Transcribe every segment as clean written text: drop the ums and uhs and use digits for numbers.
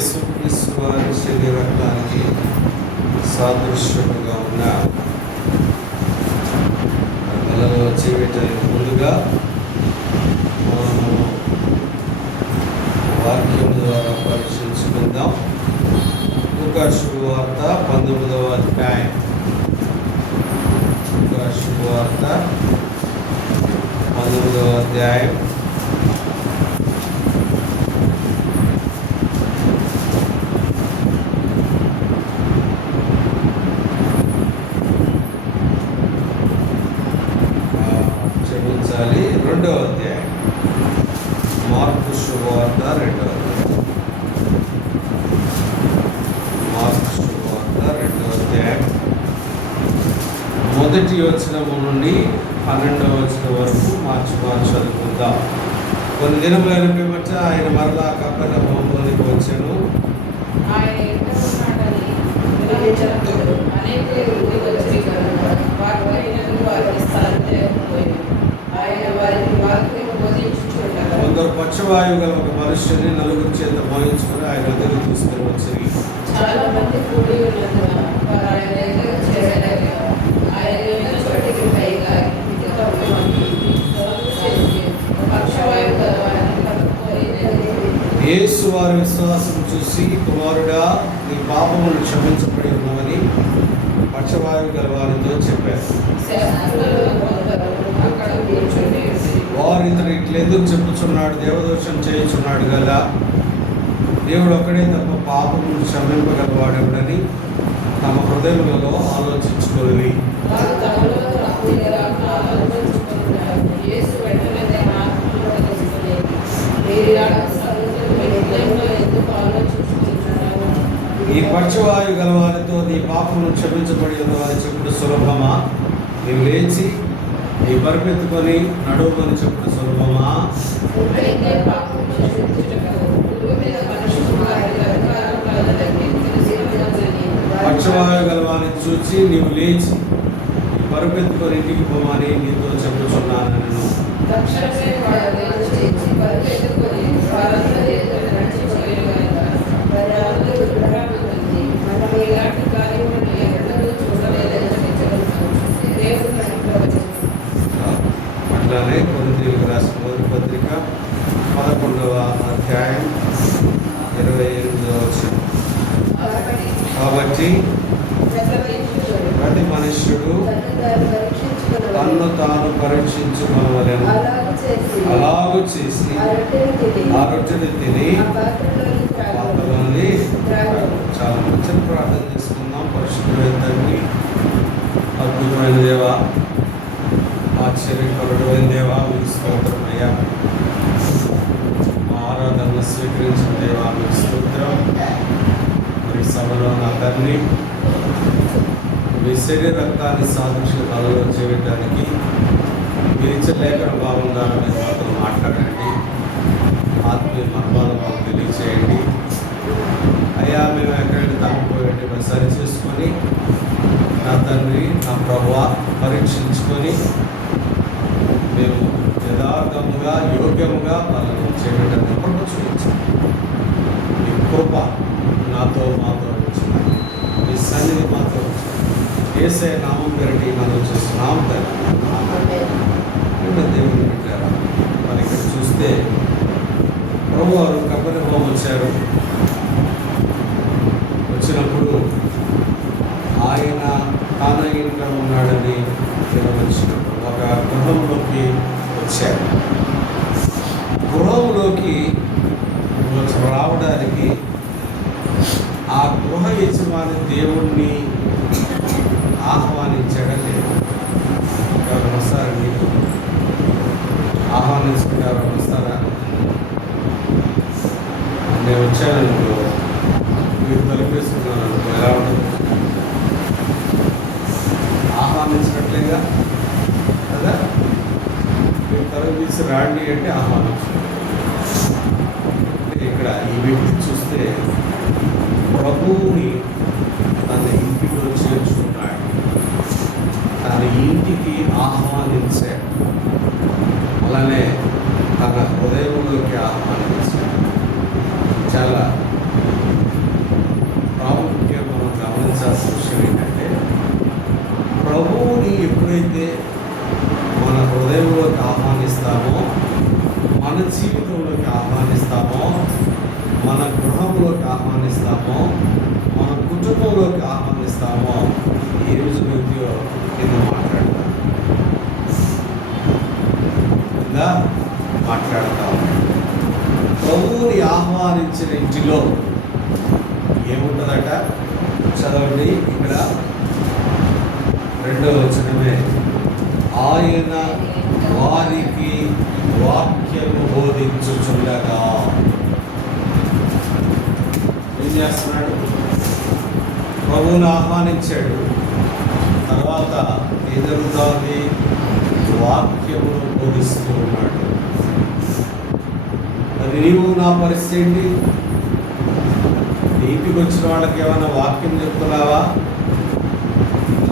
యేసుక్రీస్తు వారి శరీరానికి సాదృశ్యముగా ఉన్న పిల్లలు వచ్చేయటానికి ముందుగా మనము వాక్యం ద్వారా పరిశీలించుకుందాం. లూకా శుభవార్త 19వ అధ్యాయం. లూకా శుభవార్త 19వ అధ్యాయం. క్షమించాలి, 2వ అధ్యాయం. మార్కు శుభవార్త 2వ అధ్యాయం. మార్కు శుభవార్త 2వ అధ్యాయం మొదటి వచనము నుండి 12వ వచనం వరకు మార్చి చదువుకుందాం. కొన్ని దినములైన పిమ్మట ఆయన మరలా కపెర్నహూములోనికి వచ్చెను. కొందరు పక్షవాయువు గల ఒక మనుష్యుని నలుగురి చేత మోయించుకుని ఆయన దగ్గర తీసుకుని వచ్చి చాలా మంది కూడి ఉన్నందున వారు ఆయన దగ్గరకు చేరలేక ఆయన ఉన్న చోటికి పైగా మిగతా మంది పక్షవాయువు గల వారిని పట్టుకొని యేసు వారి విశ్వాసం చూసి, కుమారుడా, నీ పాపములు క్షమించబడి ఉన్నవని పక్షవాయువు గల వారితో చెప్పారు. వారు ఇతను ఇట్లెందుకు చెప్పుచున్నాడు, దేవదోషం చేయుచున్నాడు కదా, దేవుడు ఒక్కడే తప్ప పాపమును క్షమింపగలవాడెవడని తమ హృదయములలో ఆలోచించుకొని ఈ పక్షవాయు గలవారితో నీ పాపమును క్షమించబడి ఉన్నవారి చెప్పుడు సులభమా, నీవు లేచి నీ పరిపెత్తుకొని నడువుకొని చెప్పుడు సులభమా? పక్షవాయు గలవారిని చూచి నీవు లేచి నీ పరిపెత్తుకొని ఇంటికి పోమని నీతో చెప్పుచున్నాను. నేను అట్లానే కొరింథీయులకు రాసిన మొదటి పత్రిక 11వ అధ్యాయం 28వ వచనం. కాబట్టి ప్రతి మనుష్యుడు తన్ను తాను పరీక్షించుకొనవలెను. అలాగూ చేసి ఆ రొట్టెని తిని పాత్రలోని చాలా మంచిగా ప్రార్థన చేసుకుందాం. పరిశుద్ధమైన తండ్రి, అద్భుతమైన దేవా, ఆశ్చర్యకరుడైన దేవా, మీకు స్తోత్రం అయ్యా. మా ఆరాధనను స్వీకరించిన దేవా, మీకు స్తోత్రం. మరి సభలో నా తండ్రి, మీ శరీర రక్తాన్ని సాదృశ్యాలలో చేయడానికి మీరు ఇచ్చే లేఖన భావంగా మీరు మాతో మాట్లాడండి. ఆత్మీయ మర్మాలు మాకు తెలియచేయండి అయ్యా. మేము ఎక్కడైనా తప్పిపోయండి మరి సరి చేసుకొని నా తండ్రి, నా ప్రభువా, పరీక్షించుకొని మేము యథార్థముగా యోగ్యముగా వాళ్ళని చేయడానికి కృప చూపించండి. మీ కృప నాతో మాతో వచ్చింది, మీ సన్నిధి మాతో వచ్చింది. యేసయ్య నామం పేరిటి మనం చేస్తున్నాం. దేవుని పెట్టారు. మరి ఇక్కడ చూస్తే ప్రభు వారు కపెర్నహూము వచ్చారు. వచ్చినప్పుడు ఆయన తాన ఇంట్లో ఉన్నాడని వచ్చినప్పుడు ఒక గృహంలోకి వచ్చారు. గృహంలోకి రావడానికి ఆ గృహ యజమాని దేవుణ్ణి ఆహ్వానించాడని ఎవరు వస్తారండి? ఆహ్వానించుకుంటే ఎవరు వస్తారా? నేను వచ్చాననుకో, మీరు తలుపేసుకున్నాను అనుకో, ఎలా ఉంటుంది? ఆహ్వానించినట్లేగా కదా. మీరు తలుపు తీసి రాండి అంటే ఆహ్వానించారు. ఇక్కడ ఈ వ్యక్తి చూస్తే ప్రభువుని తన ఇంటిలో చేర్చుకున్నాడు, తన ఇంటికి ఆహ్వానించాడు. అలానే తన హృదయంలోకి ఆహ్వానించాడు. చాలా ఎప్పుడైతే మన హృదయంలోకి ఆహ్వానిస్తామో, మన జీవితంలోకి ఆహ్వానిస్తామో, మన గృహంలోకి ఆహ్వానిస్తామో, మన కుటుంబంలోకి ఆహ్వానిస్తామో, ఏ రోజు నుంచో కింద మాట్లాడతాం, ఇలా మాట్లాడతాం. ప్రభువుని ఆహ్వానించిన ఇంటిలో ఏముంటుందట? చదవండి, ఇక్కడ 2వ వచనమే. ఆయన వారికి వాక్యము బోధించుచుండగా ఏం చేస్తున్నాడు? ప్రభువుని ఆహ్వానించాడు. తర్వాత ఏం జరుగుతుంది? వాక్యమును బోధిస్తూ ఉన్నాడు. మరి నీవు నా పరిస్థితి ఏంటి? ఇంటికి వచ్చిన వాళ్ళకి ఏమైనా వాక్యం చెప్తున్నావా?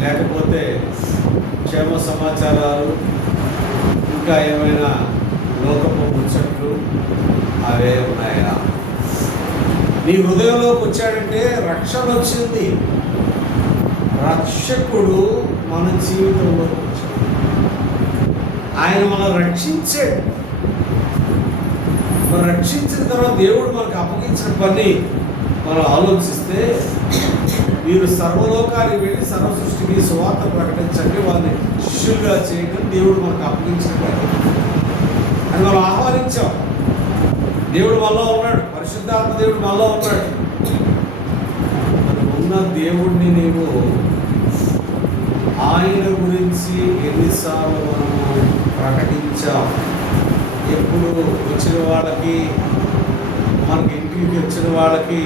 లేకపోతే క్షేమ సమాచారాలు, ఇంకా ఏమైనా లోకపు ముచ్చట్లు అవే ఉన్నాయా? నీ హృదయంలోకి వచ్చాడంటే రక్షణ వచ్చింది. రక్షకుడు మన జీవితంలోకి వచ్చాడు. ఆయన మనం రక్షించాడు. మనం రక్షించిన తర్వాత దేవుడు మనకు అప్పగించిన పని మనం ఆలోచిస్తే, మీరు సర్వలోకానికి వెళ్ళి సర్వ సృష్టికి సువార్త ప్రకటించండి, వాళ్ళని శిష్యులుగా చేయడం దేవుడు మనకు అప్పగించిన పని అని మనం ఆహ్వానించాం. దేవుడు మనలో ఉన్నాడు, పరిశుద్ధాత్మ దేవుడు మనలో ఉన్నాడు. ఉన్న దేవుడిని నీవు ఆయన గురించి ఎన్నిసార్లు మనము ప్రకటించాం? ఎప్పుడు వచ్చిన వాళ్ళకి, మనకి ఇంటికి వచ్చిన వాళ్ళకి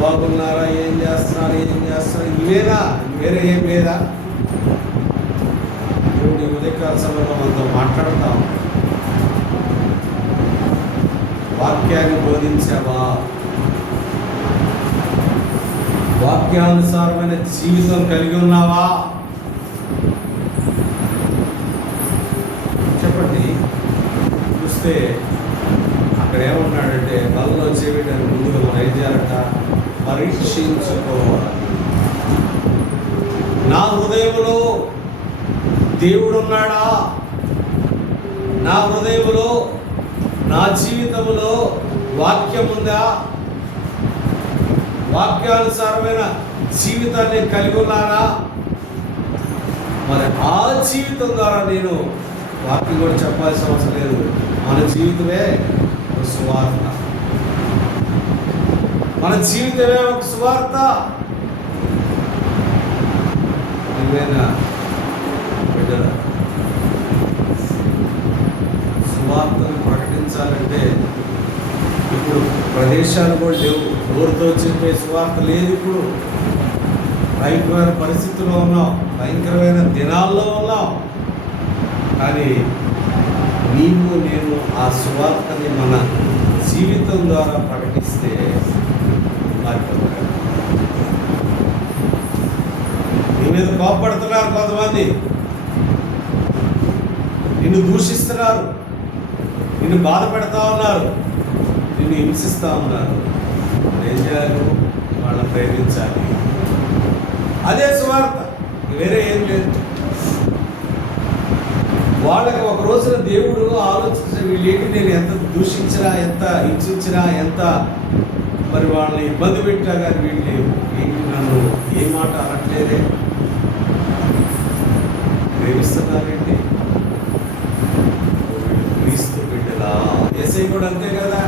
బాగున్నారా, ఏం చేస్తున్నారు, ఇవేనా? వేరే ఏం లేదా? దేవుడు ఈ ఉదయకాల సమయంలో మనతో మాట్లాడతాం. వాక్యాన్ని బోధించావా? వాక్యానుసారమైన జీవితం కలిగి ఉన్నావా? చెప్పండి. చూస్తే అక్కడ ఏమన్నాడంటే, బలలో చేయడానికి ముందుగా మనం ఏం చేయాలట? పరీక్షించుకోవాలి. నా హృదయంలో దేవుడు ఉన్నాడా? నా హృదయంలో, నా జీవితంలో వాక్యం ఉందా? వాక్యానుసారమైన జీవితాన్ని కలిగి ఉన్నానా? మరి ఆ జీవితం ద్వారా నేను వాక్యం కూడా చెప్పాల్సిన అవసరం లేదు. మన జీవితమే ఒక సువార్త. మన జీవితమే ఒక సువార్త. సువార్తను ప్రకటించాలంటే ఇప్పుడు ప్రదేశాలు కూడా లేవు. ఊరితో చెప్పే సువార్త లేదు. ఇప్పుడు భయంకరమైన పరిస్థితుల్లో ఉన్నాం, భయంకరమైన దినాల్లో ఉన్నాం. కానీ నీవు నేను ఆ సువార్తని మన జీవితం ద్వారా ప్రకటిస్తే మారిపోతాడు. నీ మీద కోపడుతున్నారు కొంతమంది, నిన్ను దూషిస్తున్నారు, నిన్ను బాధ పెడతా ఉన్నారు, నిన్ను హింసిస్తూ ఉన్నారు. ఏం చేయాలి? వాళ్ళని ప్రేమించాలి. అదే సువార్త, వేరే ఏం లేదు. వాళ్ళకి ఒక రోజున దేవుడు ఆలోచించిన, వీళ్ళేంటి నేను ఎంత దూషించినా, ఎంత హింసించినా, ఎంత మరి వాళ్ళని ఇబ్బంది పెట్టా కానీ వీళ్ళు ఏంటి నన్ను ఏ మాట అనట్లేదే, ప్రేమిస్తున్నారేంటి? క్రీస్తు బిడ్డలా. యేసయ్య కూడా అంతే కదా.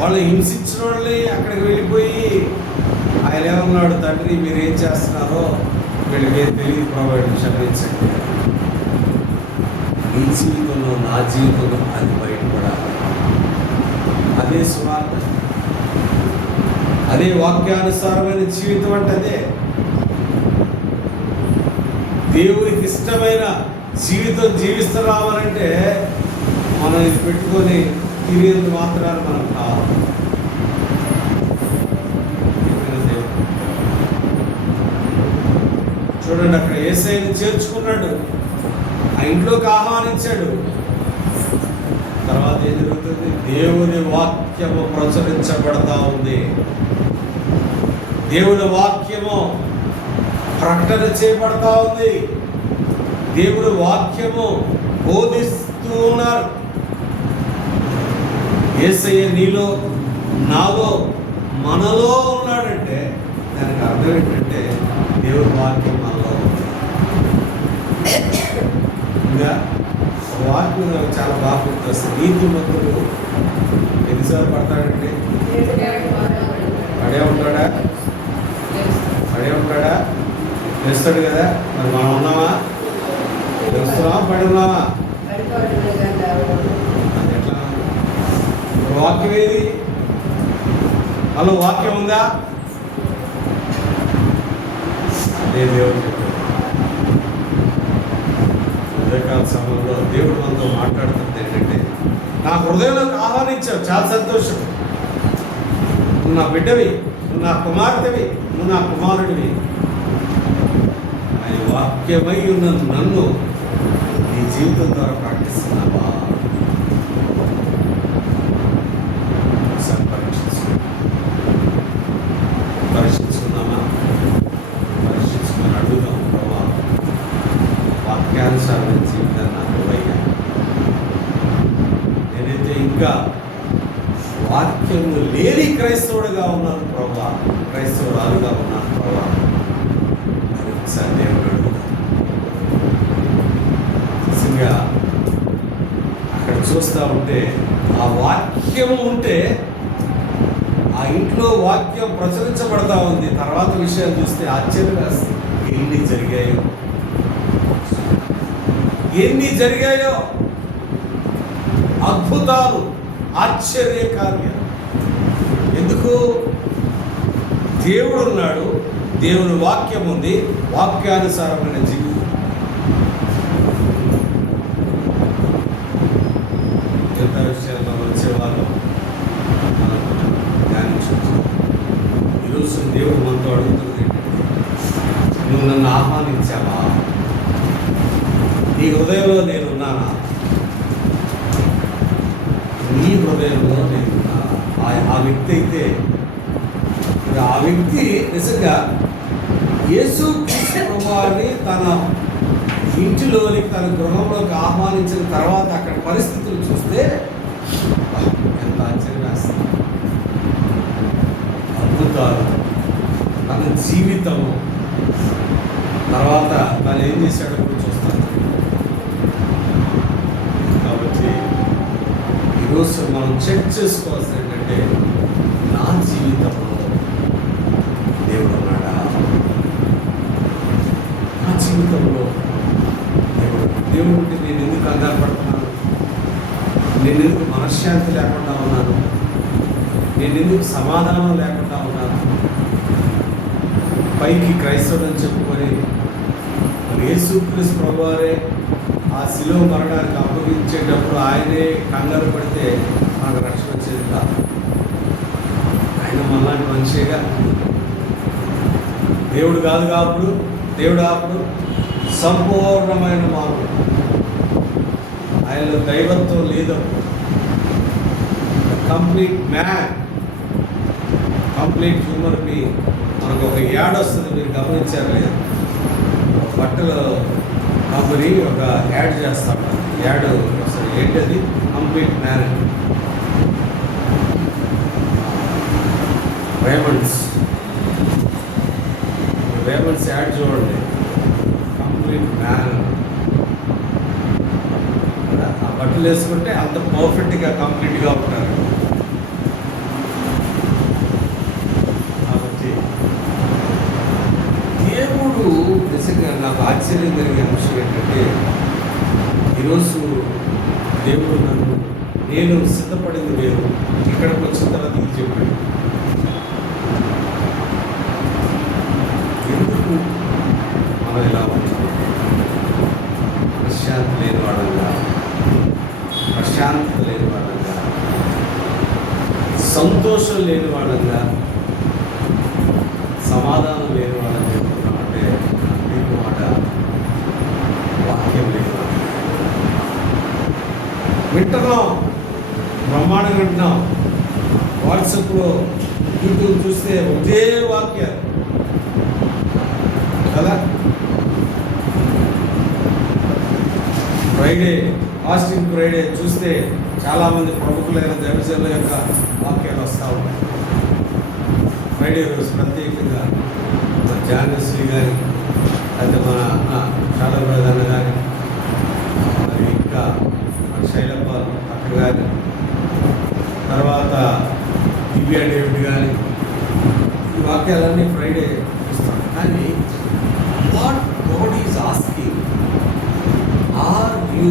వాళ్ళు హింసించిన వాళ్ళని అక్కడికి వెళ్ళిపోయి ఆయన ఏమన్నాడు? తండ్రి మీరు ఏం చేస్తున్నారో వీళ్ళకి తెలియదు, ప్రభావం క్షమించండి. నీ జీవితంలో, నా జీవితంలో అది బయటపడాలి. అదే సువార్త, అదే వాక్యానుసారమైన జీవితం. అంటే అదే దేవునికి ఇష్టమైన జీవితం జీవిస్తున్నామనంటే మనం ఇది పెట్టుకొని తిరిగేందుకు మాత్రాన్ని మనం కావాలి. చూడండి, అక్కడ యేసయ్యను చేర్చుకున్నాడు, ఆ ఇంట్లోకి ఆహ్వానించాడు. తర్వాత ఏం జరుగుతుంది? దేవుని వాక్యము ప్రచురించబడతా ఉంది. దేవుని వాక్యము ప్రకటన చేయబడతా ఉంది. దేవుని వాక్యము బోధిస్తూ ఉన్నారు. యేసయ్య నీలో, నాలో, మనలో ఉన్నాడంటే దానికి అర్థం ఏంటంటే దేవుని వాక్యం మనలో ఉంది. ఇంకా వాక్యం నాకు చాలా బాగా గుర్తొస్తుంది. నీతిమంతుడు ఎన్నిసార్లు పడతాడంటే పడే ఉంటాడా? పడే ఉంటాడా? తెలుస్తాడు కదా. మరి మనం ఉన్నామా? తెలుస్తున్నావా? పడి ఉన్నావా? అది ఎట్లా? వాక్యం ఏది? అలా వాక్యం ఉందా? అదే దేవుడు చెప్పాడు. ఉదయకాల సమయంలో దేవుడు మనతో మాట్లాడుతుంది ఏంటంటే, నా హృదయంలోకి ఆహ్వానించావు, చాలా సంతోషం. నువ్వు నా బిడ్డవి, నువ్వు నా కుమార్తెవి, నువ్వు నా కుమారుడివి. ఆయన వాక్యమై ఉన్న నన్ను నీ జీవితం ద్వారా ప్రకటిస్తున్నావా? పరీక్షించుకున్నామా? పరీక్షించుకుని అడుగుదాం. ప్రభావ వాక్యానుసారమైన జీవితాన్ని నాకు అయ్యా. నేనైతే ఇంకా వాక్యము లేని క్రైస్తవుడుగా ఉన్నాను ప్రభా, క్రైస్తవురాలుగా ఉన్నాను ప్రభా. మరి ఒకసారి దేవుడు అడుగుతాను. నిజంగా అక్కడ చూస్తూ ఉంటే ఆ వాక్యము ఉంటే ఆ ఇంట్లో వాక్యం ప్రచురించబడతా ఉంది. తర్వాత విషయాలు చూస్తే ఆశ్చర్యంగా ఎన్ని జరిగాయో, ఎన్ని జరిగాయో అద్భుతాలు, ఆశ్చర్య కార్యాలు. ఎందుకు? దేవుడు ఉన్నాడు, దేవుని వాక్యం ఉంది, వాక్యానుసారమైన జీవితం. ఎంత విషయాల్లో వచ్చేవాళ్ళు మనం ధ్యానించవచ్చు. ఈరోజు దేవుడు మనతో అడుగుతుంది ఏంటంటే, నువ్వు నన్ను ఆహ్వానించావా? నీ హృదయంలో నేనున్నానా? నీ హృదయంలో నేనున్నా. ఆ వ్యక్తి అయితే, ఆ వ్యక్తి నిజంగా యేసు క్రీస్తు ప్రభువుని తన ఇంటిలోనికి, తన గృహంలోకి ఆహ్వానించిన తర్వాత అక్కడ పరిస్థితులు చూస్తే ఎంత ఆశ్చర్యం వేస్తుంది. అద్భుతాలు, తన జీవితము, తర్వాత తను ఏం చేశాడో కూడా చూస్తాను. కాబట్టి ఈరోజు మనం చెక్ చేసుకోవాల్సింది ఏంటంటే, నా జీవితంలో దేవుడు ఉన్నాడా? నా జీవితంలో దేవుడు ఉంటే నేను ఎందుకు కంగారు పడుతున్నాను? నేను ఎందుకు మనశ్శాంతి లేకుండా ఉన్నాను? నేను ఎందుకు సమాధానం లేకుండా ఉన్నాను? పైకి క్రైస్తవుని చెప్పుకొని యేసుక్రీస్తు ప్రభువారే ఆ శిలువ మరణానికి అప్పగించేటప్పుడు ఆయనే కంగారు పడితే మనకు రక్షణ వచ్చేది కాదు. ఆయన మనలాంటి మనిషిగా, దేవుడు కాదుగా అప్పుడు. దేవుడు అప్పుడు సంపూర్ణమైన మార్పు, ఆయనలో దైవత్వం లేదు. Complete man, complete human being. మనకు ఒక యాడ్ వస్తుంది, మీరు గమనించారు లేదా? బట్టల కంపెనీ ఒక యాడ్ చేస్తాం. యాడ్ అసలు ఏంటది? Complete man. రేమండ్స్ యాడ్ చూడండి, కంప్లీట్ మ్యాన్. ఆ బట్టలు వేసుకుంటే అంత పర్ఫెక్ట్గా, కంప్లీట్గా ఉంటారు. కాబట్టి దేవుడు నిజంగా నాకు ఆశ్చర్యం కలిగే విషయం ఏంటంటే, ఈరోజు దేవుడు నన్ను, నేను సిద్ధపడింది వేరు, ఇక్కడికి వచ్చిన తర్వాత ఇది చెప్పాడు. ఎందుకు మనం ఇలా ఉంటాం? ప్రశాంతి లేని వాళ్ళంగా, ప్రశాంతత లేని వాళ్ళంగా, సంతోషం లేని వాళ్ళంగా, సమాధానం లేని వాళ్ళని చెప్తున్నామంటే మీకు మాట వాక్యం లేని వాళ్ళ. వింటున్నాం, బ్రహ్మాండంగా వింటున్నాం. వాట్సాప్లో యూట్యూబ్ చూస్తే ఒకే వాక్యాలు, కదా. ఫ్రైడే, ఫాస్టింగ్ ఫ్రైడే చూస్తే చాలామంది ప్రముఖులైన దైవజనుల యొక్క వాక్యాలు వస్తూ ఉంటాయి. ఫ్రైడే రోజు ప్రత్యేకంగా మన జానశ్రీ గారి, అయితే మన అన్న చాలబ్రదన్న గారి, మరి ఇంకా మన శైలప్ప అక్క గారి, తర్వాత దివ్య డేవిడ్ గారి, ఈ వాక్యాలన్నీ ఫ్రైడే చూస్తాం. కానీ what God is asking, are you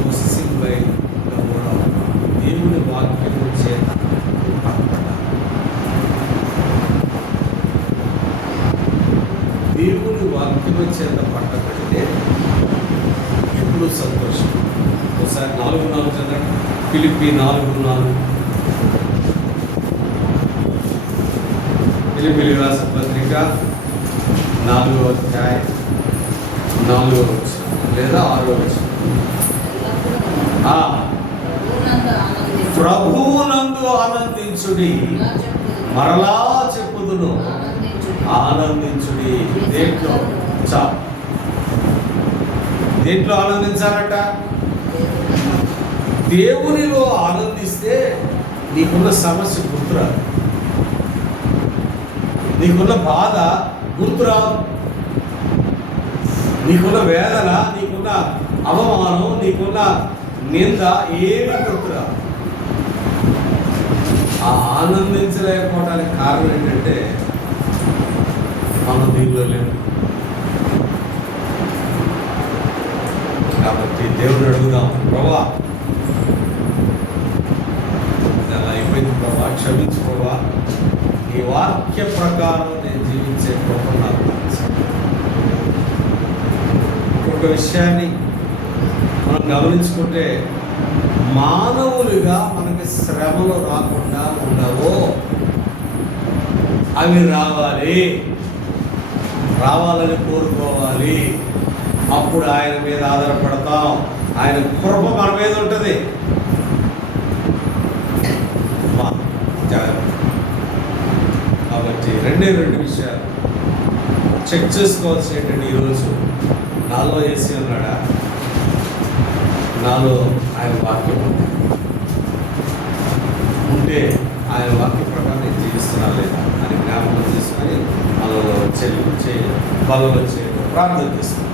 possessing by the word of God? దేవుని వాక్యము చేత పట్టబడ్డాలి. దేవుని వాక్యము చేత పట్టబడితే ఎప్పుడు సంతోషం. ఒకసారి 4:4 చదవండి. ఫిలిప్పీ 4:4. ఫిలిప్పీకి రాసిన పత్రిక 4వ అధ్యాయం 4వ వచనం లేదా 6వ వచనం. ప్రభువునందు ఆనందించుడి, మరలా చెప్పుదును ఆనందించుడి. దేంట్లో ఆనందించాలట? దేవునిలో ఆనందిస్తే నీకున్న సమస్య గుర్తురాదు, నీకున్న బాధ గుర్తురాదు, నీకున్న వేదన, నీకున్న అవమానం, నీకున్న నింద ఏమీ గుర్తురాదు. ఆ ఆనందించలేకపోవడానికి కారణం ఏంటంటే మనం దీనిలో లేవు. కాబట్టి దేవుడు అడుగుదాం, ప్రభా అలా అయిపోయింది ప్రభా, క్షమించు ప్రభా, నీ వాక్య ప్రకారం నేను జీవించే కృప నాకు దయచేయి. ఒక విషయాన్ని మనం గమనించుకుంటే, మానవులుగా మనకి శ్రమలు రాకుండా ఉండవు, అవి రావాలని కోరుకోవాలి. అప్పుడు ఆయన మీద ఆధారపడతాం, ఆయన కృప మన మీద ఉంటుంది. కాబట్టి రెండే విషయాలు చెక్ చేసుకోవాల్సి ఏంటంటే, ఈరోజు నాలో వేసి ఉన్నాడా, నాలో ఆయన వాక్యం ఉంటే ఆయన వాక్య ప్రకారం నేను జీవిస్తున్నా లేదా అని జ్ఞాపకం చేసుకొని మనలో బలంలో చేయడం ప్రార్థన చేస్తున్నాను.